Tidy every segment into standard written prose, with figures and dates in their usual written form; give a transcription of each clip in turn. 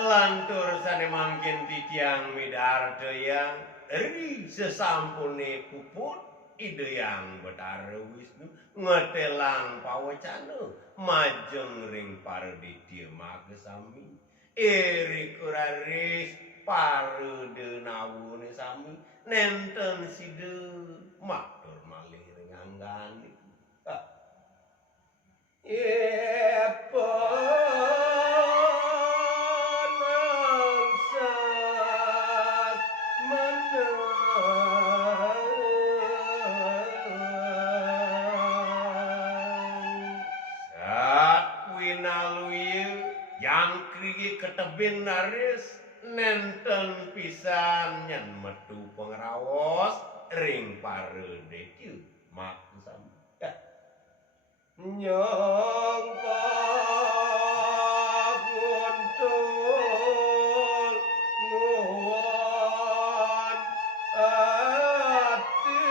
Lantur sane mangkin titiang midarto yang ri sesampune puput ide yang Betara Wisnu ngetelang pawacana majeng ring pareditya magesami iri kuraris parede nawune sami nenten side matur malih ring anggani ketebin naris nenten pisan nyen metu pengrawos ring pareditya magesami nyangka guntul nguwan ati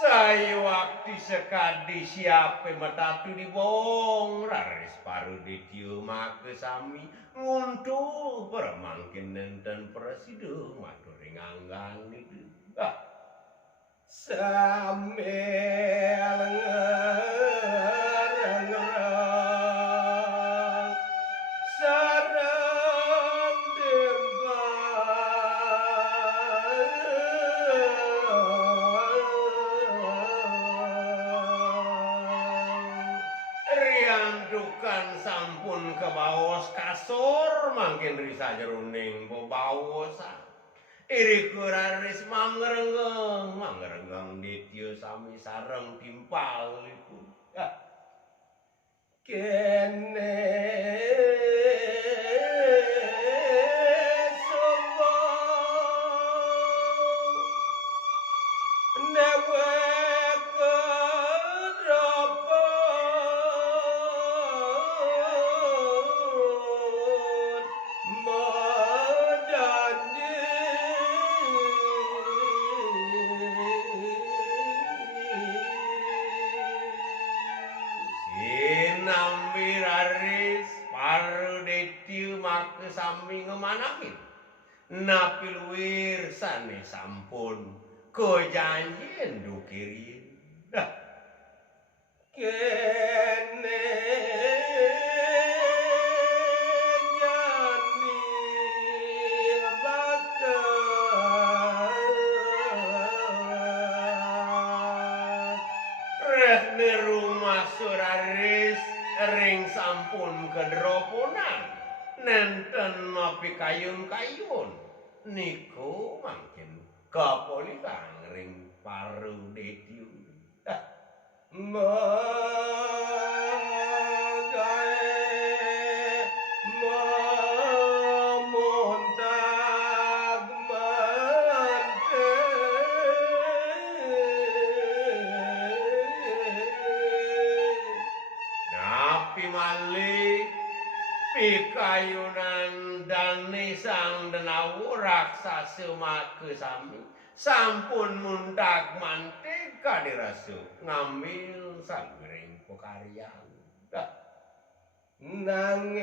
saya waktu sekadi siape metatu di bong raris pareditya magesami nguntuh permangkin nenten presiden matur ring anggani sambil ngereng sareng riandukan sampun kebaos kasur mangkin risa jeruning bebaosan iri kuraris mangrenggeng ditya sami sareng timpalipun kene sapa newek kedrapun magesami ngemanakin napi luwir sane sampun kejanjien dukirin kene jani bakat rehne rumah suraris ring sampun kedroponan nenten nopi kayun-kayun niku mangkin kepolikan ring pareditya magae mamuntag mante napi malih pikayunan dani sang denawu raksasa magesami sampun muntag mantek kadirasu ngambil sangring pekaryan nanging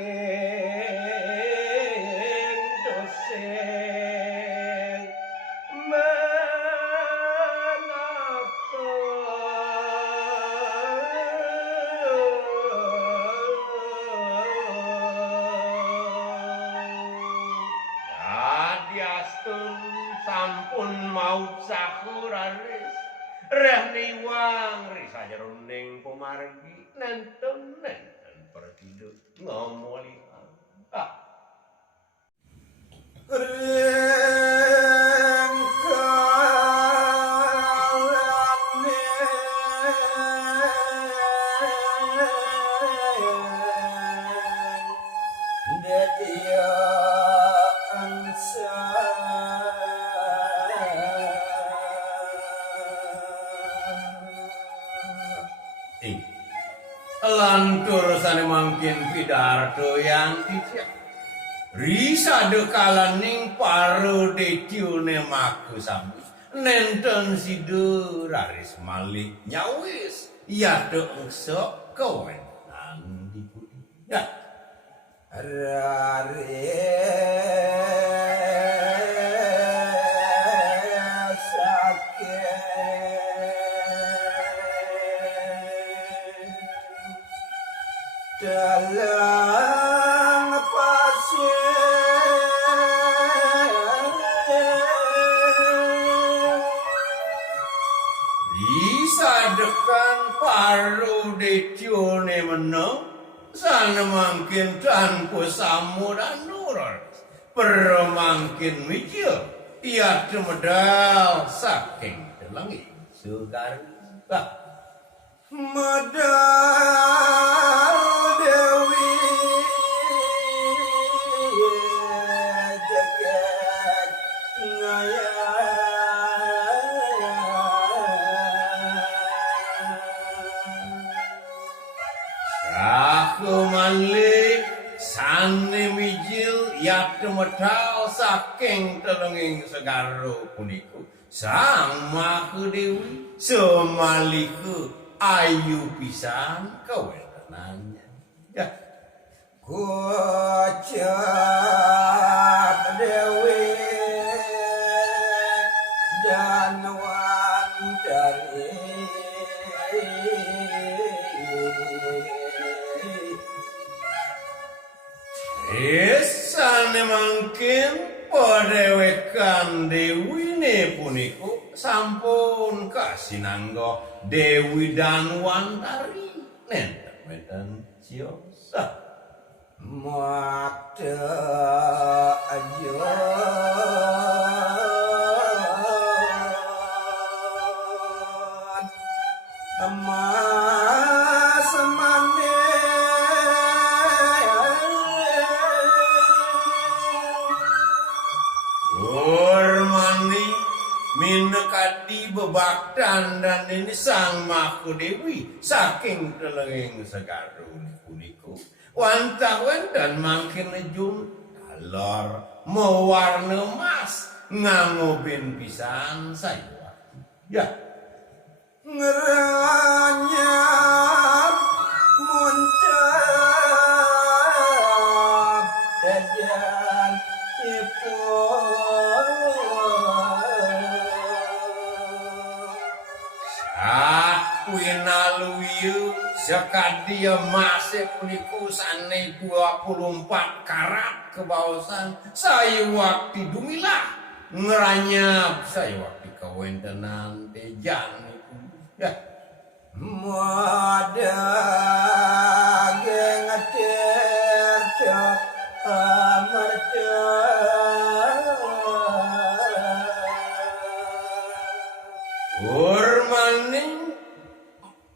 doseng sampun maut sakuraris rehni wang risa jeruning pemargi nenten pertidu ngomolihan ring kalane Lantur sane mangkin pidarto yang tidak risa dekalaning paro detyune maku sami nenten sidu raris malik nyawis ya deungsok kawen nang dipudi ya raris sakit dalam pasir risadekan paru detyone meneng sana mangkin tanpa samu dan nurul permangkin mijil ia medal saking langit sugar medal dewi jagat ngaya aku malik sane mijil yak medal saking telenging segaro puniku sang maku dewi semaliku ayu pisan kawenannya ya gocap dewi dan wandari esane mangkin padewekan dewi ne puniku sampun kasinangga Dewi dan Wantari nenten ciosa makte aja emas mane minekati bebaktan dan ini sang maku dewi saking telenging segaro puniku wantah wenten mangkin nejun kalor mewarna emas ngangobin pisan saya ya ngeranyap muncak dadan ipun winaluyu sekadia masih puniku sane 24 karat kebawasan saya waktu dumilah ngeranyap saya waktu kawentenan tejan ya muada gengatir amarta urmaning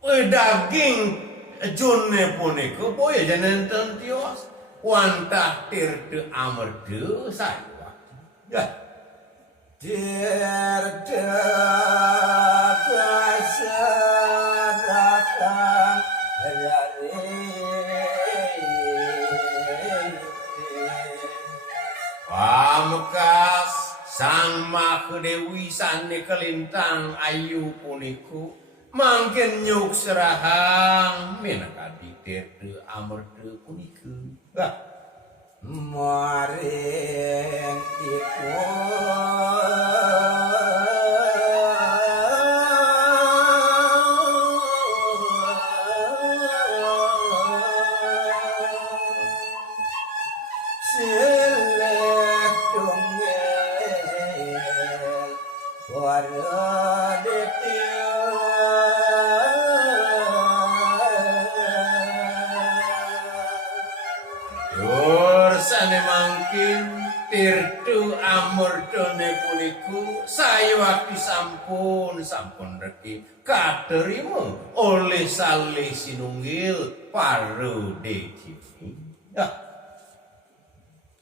daging jone puniku boya janenten tios wantah tirte amarde saya ya tirte kasarakan pamkas sang maku dewi sane kelintang ayu puniku mangken nyuk serahang minakati tirte amarde puniku maring silek tungel sane mangkin tirtu amurdane puniku saya waktu sampun reki katerima oleh salih sinunggil paru deci ya